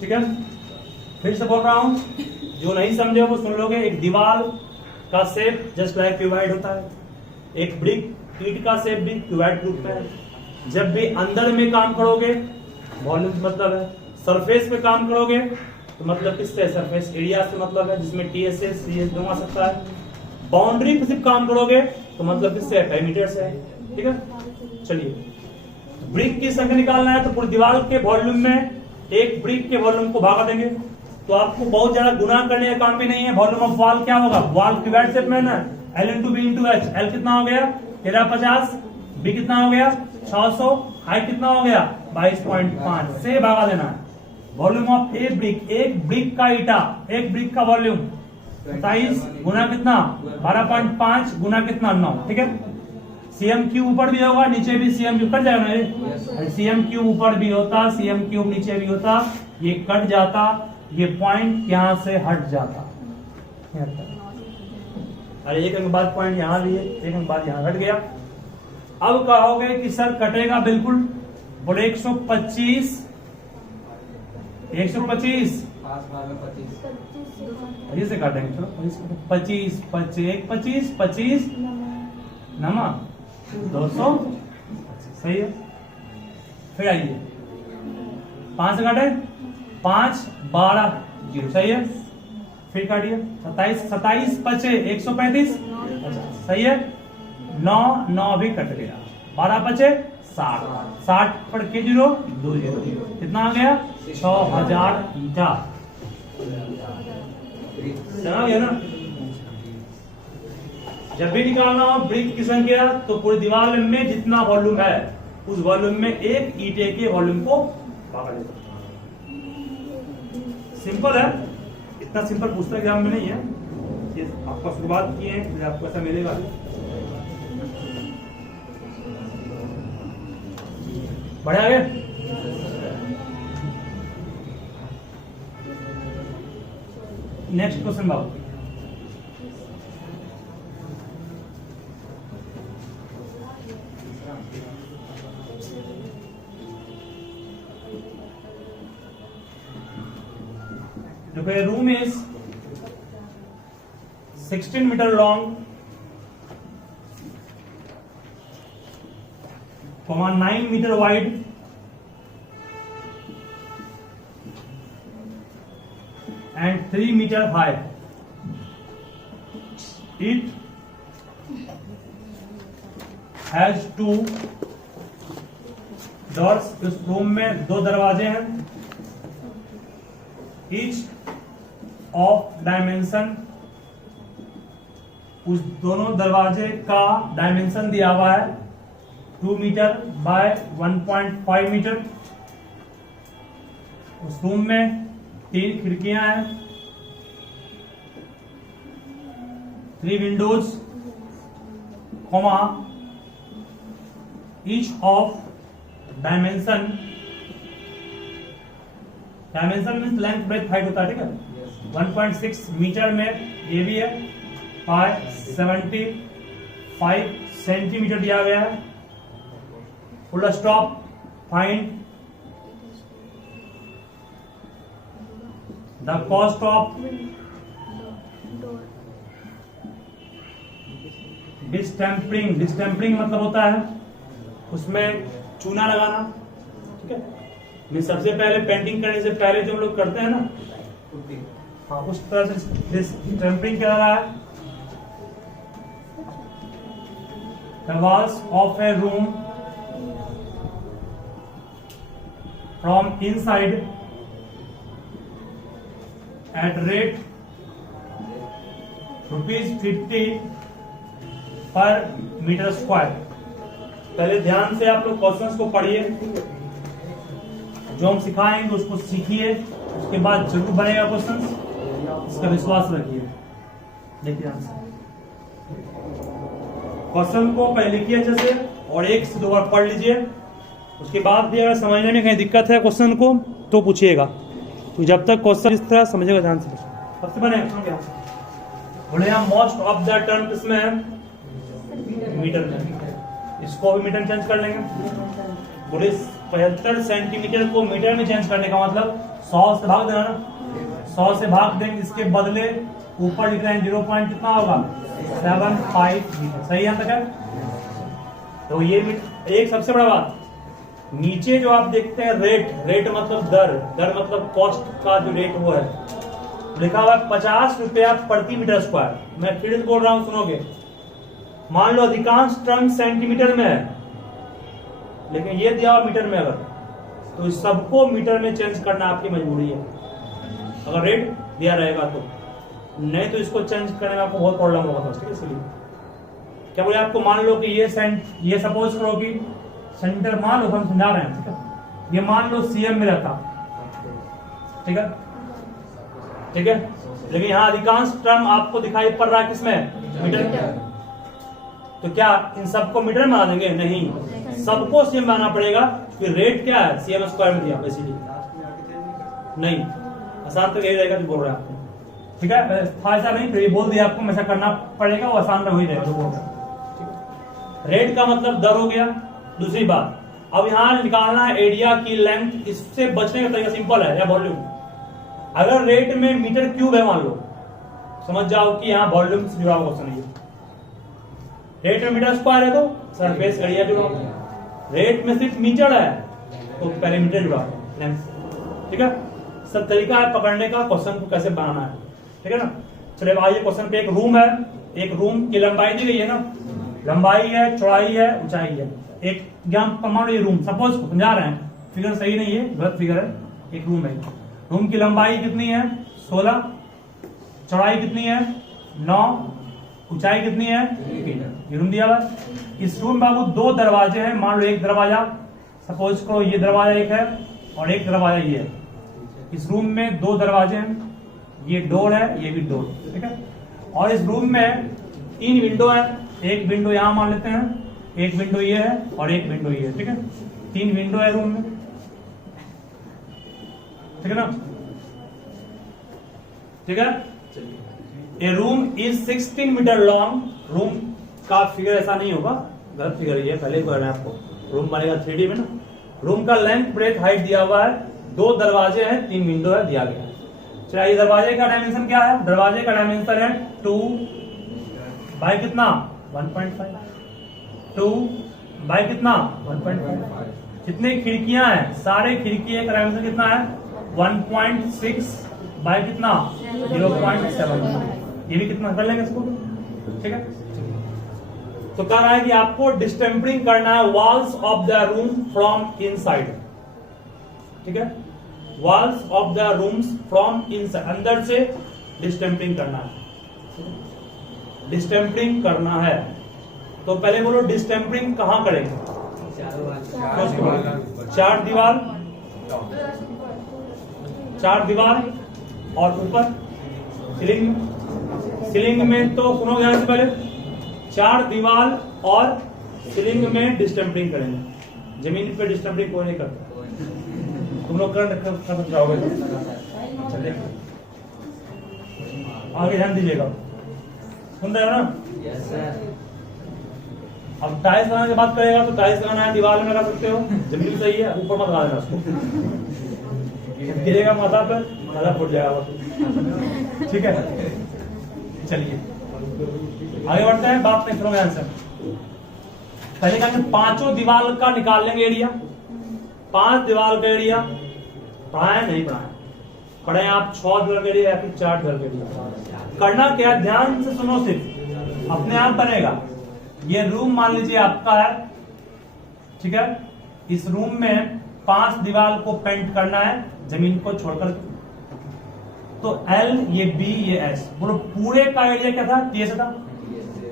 ठीक है, फिर से बोल रहा हूं, जो नहीं समझे वो सुन लोगे। एक दीवार का शेप जस्ट लाइक क्यूबॉइड होता है, एक ब्रिक ईंट का शेप भी क्यूबॉइड रूप में है। जब भी अंदर में काम करोगे वॉल्यूम मतलब है, सरफेस पे काम करोगे तो मतलब किससे, सरफेस एरिया से मतलब है, जिसमें TSS CS दोनों आ सकता है। बाउंड्री पे सिर्फ काम करोगे तो मतलब किससे, पेरीमीटर से है। ठीक है, चलिए ब्रिक की संख्या निकालना है तो पूरी दीवार के वॉल्यूम में एक ब्रिक के वॉल्यूम को भागा देंगे, तो आपको बहुत ज्यादा गुना करने का काम भी नहीं है। वॉल्यूम ऑफ वॉल क्या होगा, वॉल क्यूबॉइड शेप में ना, L into B into H. L कितना हो गया 1350, बी कितना हो गया 600, हाइट कितना हो गया 22.5 से भागा देना है। वॉल्यूम ऑफ ए ब्रिक, एक ब्रिक का ईटा, एक ब्रिक का वॉल्यूम 27 गुना कितना 12.5 गुना कितना 9। ठीक है, CM क्यूब ऊपर भी होगा नीचे भी, CM क्यूब कट जाएगा ना ये, CM क्यूब ऊपर भी होता, CM क्यूब नीचे भी होता, ये कट जाता, ये पॉइंट यहां से हट जाता। अरे एक अंक बाद पॉइंट यहां लिए, एक अंक बाद यहां हट गया। अब कहोगे कि सर कटेगा बिल्कुल, बोले 125 से काटेंगे, चलो 25 25 25 नमा 200, सही है। फिर आइए 5 से काटे 5 12 0, सही है। फिर काटिए 27 बचे 135, सही है। 9 भी कट गया, 12 बचे 60 पर के 0 2 0, कितना आ गया 6000 ईटा। समझ गया ना। जब भी निकालना हो ब्रिक की संख्या तो पूरी दीवार में जितना वॉल्यूम है उस वॉल्यूम में एक ईंटे के वॉल्यूम को भागा देते। सिंपल है, इतना सिंपल पुस्तक एग्जाम में नहीं है, ये आपका शुरुआत किए हैं फिर आपको ऐसा मिलेगा। बढ़े आगे, next question Babu. The room is 16 meter long, 9 meter wide, and 3 meter high. It has 2 doors. इस रूम में 2 दरवाजे हैं, each ऑफ डायमेंशन, उस दोनों दरवाजे का डायमेंशन दिया हुआ है 2 मीटर बाय 1.5 मीटर। उस रूम में 3 खिड़कियां हैं, 3 Windows, each of dimension means length breadth height होता है। ठीक है, 1.6 मीटर में ये भी है, 75 सेंटीमीटर दिया गया है। Full stop. Find the cost of distempering. Distempering मतलब होता है उसमें चूना लगाना। ठीक है, मैं सबसे पहले पेंटिंग करने से पहले जो हम लोग करते हैं ना, हाँ उस तरह से डिस्टेम्परिंग क्या रहा है। The walls of a room from inside at rate ₹50 पर मीटर स्क्वायर। पहले ध्यान से आप लोग क्वेश्चंस को पढ़िए, जो हम सिखाएंगे उसको सीखिए, उसके बाद जरूर बनेगा क्वेश्चन, इसका विश्वास रखिए। देखिए क्वेश्चन को पहले लिखिए अच्छे से और 1 से 2 बार पढ़ लीजिए। उसके बाद भी अगर समझने में कहीं दिक्कत है क्वेश्चन को तो पूछिएगा। तो जब तक क्वेश्चन इस तरह समझेगा ध्यान से। सबसे पहले बोले यहाँ मोस्ट ऑफ द टर्म किसमें है, मीटर में। इसको भी मीटर चेंज कर लेंगे। बोले 75 सेंटीमीटर को मीटर में चेंज करने का मतलब 100 से भाग देना ना, 100 से भाग देंगे, इसके बदले ऊपर लिख रहे हैं 0 पॉइंट कितना होगा 75 मीटर। सही है तक है? तो ये एक सबसे बड़ा बात। नीचे जो आप देखते हैं रेट मतलब दर मतलब कॉस्ट का जो रेट वो है, लिखा हुआ है 50 रुपया प्रति मीटर स्क्वायर। मैं फिर बोल रहा हूं, सुनोगे। मान लो अधिकांश टर्म सेंटीमीटर में है, लेकिन ये दिया हुआ मीटर में, अगर तो इस सबको मीटर में चेंज करना आपकी मजबूरी है अगर रेट दिया रहेगा तो, नहीं तो इसको चेंज करने में आपको बहुत प्रॉब्लम होगा। ठीक है, इसलिए क्या बोले आपको, मान लो कि ये सपोज करो कि सेंटीमीटर मान लो, हम समझा रहे हैं। ठीक है, ये मान लो सीएम में रहता। ठीक है, ठीक है, लेकिन यहाँ अधिकांश टर्म आपको दिखाई पड़ रहा है किसमें, मीटर। तो क्या इन सबको मीटर में बना देंगे? नहीं, सबको सीएम बनाना पड़ेगा, क्योंकि रेट क्या है सीएम स्क्वायर में दिया, इसीलिए नहीं। आसान तो यही रहेगा जो बोल रहे हैं आपको। ठीक है, ऐसा नहीं, फिर ये बोल दिया आपको ऐसा करना पड़ेगा, वो आसान हो ही रहेगा जो बोल रहे हैं। रेट का मतलब दर हो गया। दूसरी बात, अब यहाँ निकालना है एरिया की लेंथ। इससे बचने का तरीका सिंपल है, या वॉल्यूम। अगर रेट में मीटर क्यूब है, मान लो, समझ जाओ कि यहाँ वॉल्यूम से जुड़ा हुआ क्वेश्चन है। रेट में मीटर स्क्वायर है तो सरफेस एरिया जुड़ा हुआ है। रेट में सिर्फ मीटर है तो पेरीमीटर जुड़ा है, ठीक है। सब तरीका है पकड़ने का, क्वेश्चन को कैसे बनाना है, ठीक है ना। चलिए आइए क्वेश्चन पे। एक रूम है, एक रूम की लंबाई दी गई है ना, लंबाई है, चौड़ाई है, ऊंचाई है। एक ज्ञान प्रमाण, ये रूम सपोज समझा रहे हैं, फिगर सही नहीं है, गलत फिगर है। एक रूम है, रूम की लंबाई कितनी है 16, चौड़ाई कितनी है 9, ऊंचाई कितनी है 3। ये रूम दिया हुआ। इस रूम बाबू दो दरवाजे हैं, मान लो एक दरवाजा सपोज करो, ये दरवाजा एक है और एक दरवाजा ये है। इस रूम में दो दरवाजे हैं, ये डोर है, ये भी डोर, ठीक है। और इस रूम में 3 विंडो है। एक विंडो यहां मान लेते हैं, एक विंडो ये है और एक विंडो ये है, ठीक है। 3 विंडो है रूम में, ठीक है ना, ठीक है। A room is 16 metre long. Room का फिगर ऐसा नहीं होगा, गलत फिगर ये पहले कर रहे हैं आपको। रूम बनेगा 3D में ना। रूम का लेंथ ब्रेथ हाइट दिया हुआ है, 2 दरवाजे हैं, 3 विंडो है, दिया गया है। चलिए दरवाजे का डायमेंशन क्या है, दरवाजे का डायमेंशन है 2 बाय कितना 1.5, 2 बाय कितना 1.5। कितनी खिड़कियां हैं, सारे खिड़की का डायमेंशन कितना है 1.6 बाय कितना 0.7। ये भी कितना कर लेंगे इसको, ठीक है। तो कह रहा है कि आपको डिस्टेम्परिंग करना है walls of the room from inside, ठीक है। Walls of the rooms from inside, अंदर से डिस्टेम्परिंग करना है, डिस्टेम्परिंग करना है। तो पहले बोलो डिस्टेम्परिंग कहां करेंगे, 4 दीवार, 4 दीवार और ऊपर सीलिंग। सीलिंग में तो सुनो ध्यान से, पहले 4 दीवार और सीलिंग में डिस्टेम्परिंग करेंगे। जमीन पे डिस्टेम्परिंग कोई नहीं करता, तुम लोग कर जाओगे। चलिए आगे ध्यान दीजिएगा, सुन रहे हो ना। अब टाइल्स लगाने की बात करेगा तो टाइल्स लगाना है, दीवार में लगा सकते हो, जमीन सही है, ऊपर मत लगा देना उसको, गिरेगा माथा पर, माथा फूट जाएगा, ठीक है। चलिए आगे बढ़ते हैं, बात नहीं सुनो ध्यान से। पहले क्या 5 दीवार का निकाल लेंगे एरिया, 5 दीवार का एरिया। पढ़ाए नहीं पढ़ाए, पढ़े आप 6 दीवार का एरिया या फिर 4 दीवार का एरिया। करना क्या, ध्यान से सुनो, सिर्फ अपने आप बनेगा। ये रूम मान लीजिए आपका है, ठीक है। इस रूम में 5 दीवार को पेंट करना है जमीन को छोड़कर। तो L, ये B, ये S, बोलो पूरे का एरिया क्या था, TS था।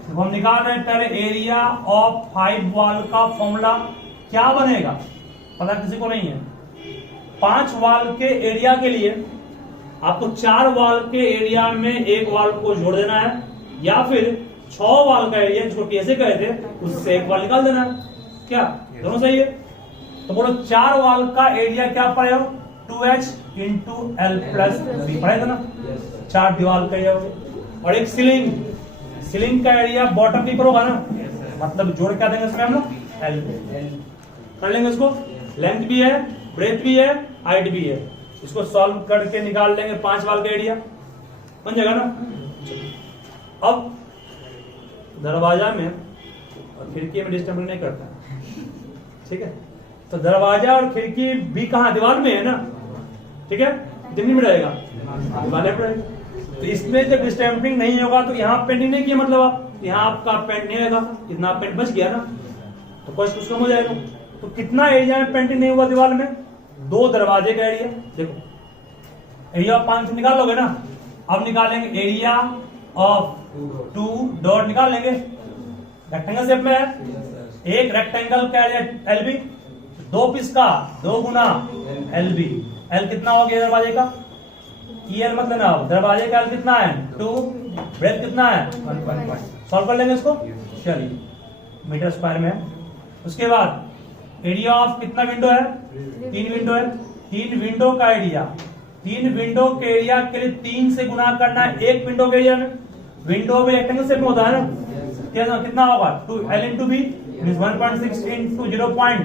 तो हम निकाल रहे हैं पहले एरिया ऑफ 5 वॉल का फॉर्मूला क्या बनेगा, पता किसी को नहीं है। 5 वॉल के एरिया के लिए आपको 4 वॉल के एरिया में एक वॉल को जोड़ देना है, या फिर 6 वॉल का एरिया जिसको कैसे कहे थे उससे एक वॉल निकाल देना है। क्या दोनों सही है? तो बोलो 4 वॉल का एरिया क्या पड़ेगा 2H into L plus B पड़ेगा ना, 4 दीवार का एरिया। और एक सीलिंग, सीलिंग का एरिया बॉटम के ऊपर होगा ना, मतलब जोड़ क्या देंगे इसमें हम लोग L कर लेंगे इसको। लेंथ भी है, ब्रेथ भी है, हाइट भी है। इसको सॉल्व करके निकाल लेंगे 5 वाल का एरिया, बन जाएगा ना। अब दरवाजा में और खिड़की में डिस्टर्ब नहीं करता, ठीक है। तो दरवाजा और खिड़की भी कहाँ, दीवार में है ना, ठीक है। जमीन में रहेगा, दीवार में रहेगा। तो इसमें जब डिस्टेंपिंग नहीं होगा तो यहाँ पेंटिंग नहीं किया, मतलब आप यहाँ आपका पेंट नहीं रहेगा, इतना पेंट बच गया ना, तो कॉस्ट कुछ कम हो जाएगा। तो कितना एरिया में पेंटिंग नहीं हुआ दीवार में, 2 दरवाजे का एरिया। देखो एरिया ऑफ 5 निकाल लोगे ना। अब निकालेंगे एरिया ऑफ 2 डॉट निकाल लेंगे, रेक्टेंगल शेप में है। एक रेक्टेंगल का एरिया एलबी, 2 पीस का 2 गुना एलबी। एल कितना हो गया दरवाजे का, EL मत लेना, दरवाजे का एल कितना है 2, ब्रेथ कितना है 1.5। सॉल्व कर लेंगे इसको, चलिए मीटर स्क्वायर में है। उसके बाद एरिया ऑफ कितना विंडो है, 3 विंडो है। 3 विंडो का एरिया, 3 विंडो के एरिया के लिए 3 से गुना करना है 1 विंडो के एरिया में। विंडो में रेक्टेंगल शेप में होता है ना, कितना होगा 2L इंटू बी 1.6 इंटू 0.5।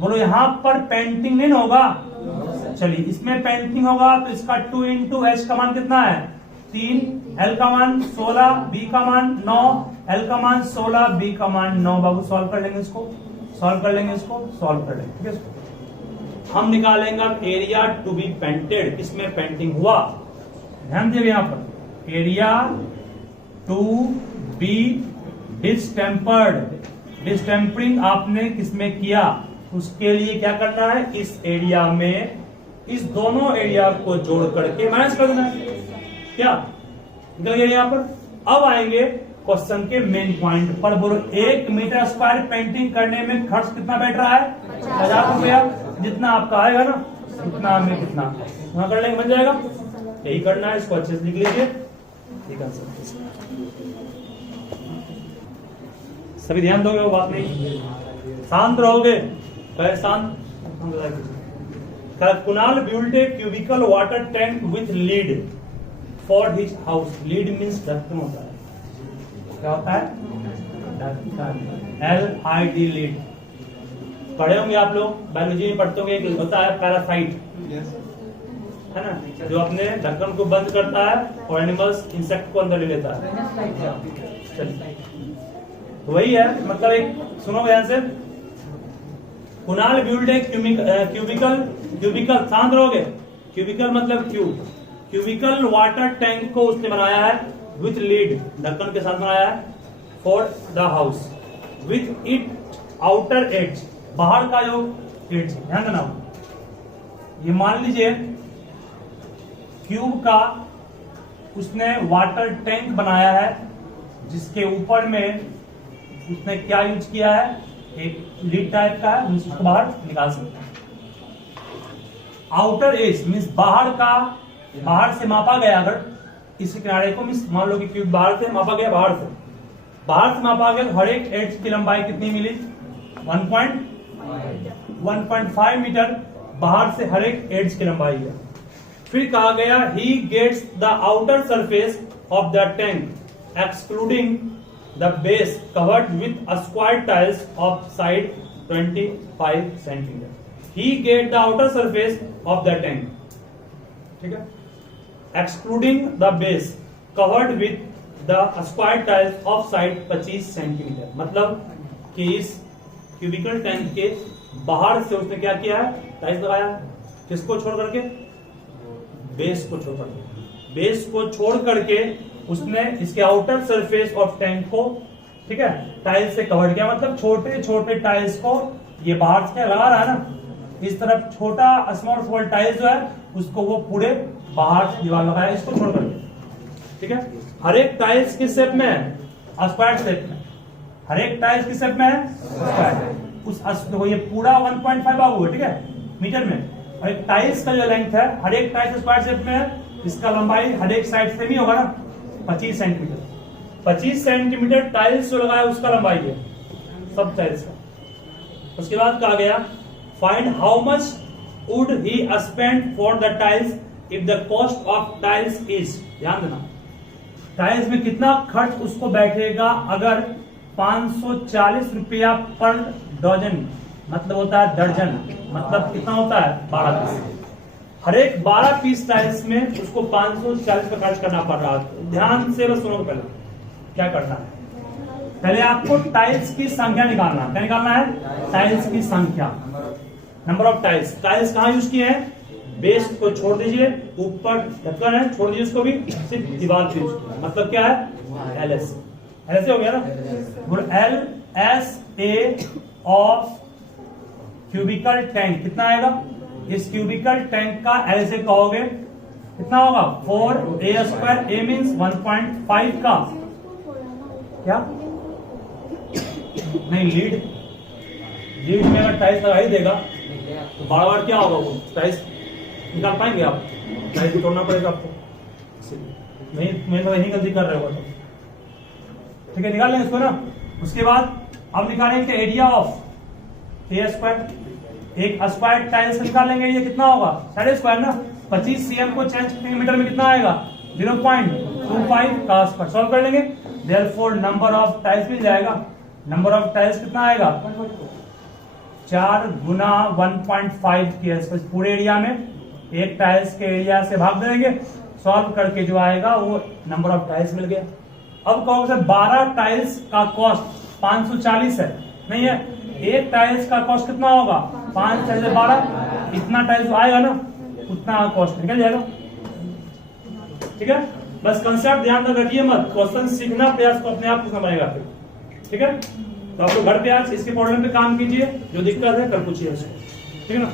बोलो यहाँ पर पेंटिंग नहीं होगा, चलिए इसमें पेंटिंग होगा तो इसका 2 इंटू एच का मान कितना है 3, एल का मान 16, बी का मान 9, एल का मान 16, बी का मान 9। बाबू सॉल्व कर लेंगे इसको, सॉल्व कर लेंगे इसको, सॉल्व कर लेंगे, ठीक है। हम निकालेंगे एरिया टू बी पेंटेड, किसमें पेंटिंग हुआ, ध्यान दीजिए यहाँ पर एरिया टू बी डिस्टेम्पर्ड, डिस्टेम्परिंग आपने किसमें किया, उसके लिए क्या करना है, इस एरिया में इस दोनों एरिया को जोड़ करके माइनस कर देना है। क्या निकल गया यहाँ पर। अब आएंगे क्वेश्चन के मेन पॉइंट पर। बोलो 1 मीटर स्क्वायर पेंटिंग करने में खर्च कितना बैठ रहा है 1000 रुपया। जितना आपका आएगा ना उतना में कितना वहां कर लेंगे, बन जाएगा। यही करना है, इसको अच्छे से लिख लीजिए। ठीक है सभी ध्यान दोगे, वो बात नहीं, शांत रहोगे, शांत। Kunal built a cubical water tank with lid for his house। Lead means ढक्कन होता है, क्या होता है ढक्कन, LID लीड। पढ़े होंगे आप लोग, बायोलॉजी में पढ़ते होंगे, एक होता है पैरासाइट, है ना, जो अपने ढक्कन को बंद करता है और एनिमल्स इंसेक्ट को अंदर ले लेता है। चलिए तो वही है, मतलब एक सुनो ध्यान से। कुणाल बिल्ड एक क्यूबिकल, शांत रहोगे, क्यूबिकल मतलब क्यूब, क्यूबिकल वाटर टैंक को उसने बनाया है विथ लीड, ढक्कन के साथ बनाया है, for the house with it outer as, बाहर का जो एज, ध्यान देना। ये मान लीजिए क्यूब का उसने वाटर टैंक बनाया है, जिसके ऊपर में उसने क्या यूज किया है, एक लीड टाइप का है, उसको बाहर निकाल सकते हैं। आउटर एज मीन्स बाहर का, बाहर से मापा गया, अगर इस किनारे को मीन्स मान लो कि क्यूब बाहर से मापा गया, बाहर से मापा गया, हर एक एज की लंबाई कितनी मिली 1.5 मीटर, बाहर से हर एक एज की लंबाई है। फिर कहा गया he gets the outer surface of the tank excluding the base covered with a square tiles of side 25 centimeter. He get the outer surface of the tank, ठीक है, excluding the base covered with the square tiles of side 25 centimeter। मतलब कि इस cubicle tank के बाहर से उसने क्या किया है, टाइल्स लगाया, किसको छोड़ करके, बेस को छोड़ करके, बेस को छोड़ करके उसने इसके आउटर सरफेस ऑफ टैंक को, ठीक है, टाइल्स से कवर किया। मतलब छोटे छोटे टाइल्स को ये बाहर से लगा रहा है ना, इस तरफ छोटा स्मॉल टाइल्स जो है उसको वो पूरे बाहर से दीवार लगाया, इसको छोड़ करके, ठीक है। हर एक टाइल्स किस शेप में है, स्क्वायर शेप में, हर एक टाइल्स किस शेप में है, स्क्वायर। उस देखो ये पूरा 1.5 बाबू है, ठीक है, मीटर में, और एक टाइल्स का जो लेंथ है, हर एक टाइल्स स्क्वायर शेप में है, इसका लंबाई हर एक साइड से भी होगा ना 25 सेंटीमीटर। 25 सेंटीमीटर टाइल्स जो लगाया उसका लंबाई है सब टाइल्स का। उसके बाद कहा गया find how much would he spend for the tiles if the cost of tiles is, ध्यान देना, टाइल्स में कितना खर्च उसको बैठेगा अगर 540 रुपया पर डजन मतलब होता है दर्जन, मतलब कितना होता है 12 पीस। हर एक 12 पीस टाइल्स में उसको 540 का खर्च करना पड़ रहा है। ध्यान से बस सुनो, पहले क्या करना है, पहले आपको टाइल्स की संख्या निकालना। क्या निकालना है? टाइल्स की संख्या, नंबर ऑफ टाइल्स। टाइल्स कहाँ यूज किए हैं? बेस को छोड़ दीजिए, ऊपर ढक्कन है छोड़ दीजिए उसको भी, सिर्फ दीवार पे यूज किया। मतलब क्या है? एल एस, ऐसे हो गया ना। L S A of cubicle tank कितना आएगा? इस क्यूबिकल टैंक का एल से कहोगे कितना होगा? 4a²। ए मीन्स 1.5 का क्या नहीं, लीड में अगर टाइल्स लगा ही देगा तो बार बार क्या होगा, वो टाइल्स निकाल पाएंगे आप? टाइल्स भी तोड़ना पड़ेगा आपको। नहीं, मैं तो यही गलती कर रहे हो तो ठीक है, निकाल लेंगे इसको ना। उसके बाद अब निकालेंगे एरिया ऑफ a²। एक स्क्वायर टाइल्स निकालेंगे, ये कितना होगा? साढ़े स्क्वायर ना। 25 cm को चेंज करेंगे मीटर में कितना आएगा? 0.25 का स्क्वायर। सॉल्व कर लेंगे, देयरफॉर नंबर ऑफ टाइल्स मिल जाएगा। नंबर ऑफ टाइल्स कितना आएगा? 4 गुना 1.5 के स्क्वायर। पूरे एरिया में एक टाइल्स के एरिया से भाग देंगे, सॉल्व करके जो आएगा वो नंबर ऑफ टाइल्स मिल गया। अब कहोगे सर 12 टाइल्स का कॉस्ट 540 है, नहीं है। एक टाइल्स का कॉस्ट कितना होगा? 5 से 12, इतना टाइल्स आएगा ना, उतना कॉस्ट निकल जाएगा। ठीक है, बस कंसेप्ट ध्यान रखिए मत, क्वेश्चन सीखना प्रयास को अपने आप को समझेगा फिर। ठीक है, तो आप लोग घर पे आज इसके प्रॉब्लम पे काम कीजिए, जो दिक्कत है कल पूछिए उसको। ठीक है ना।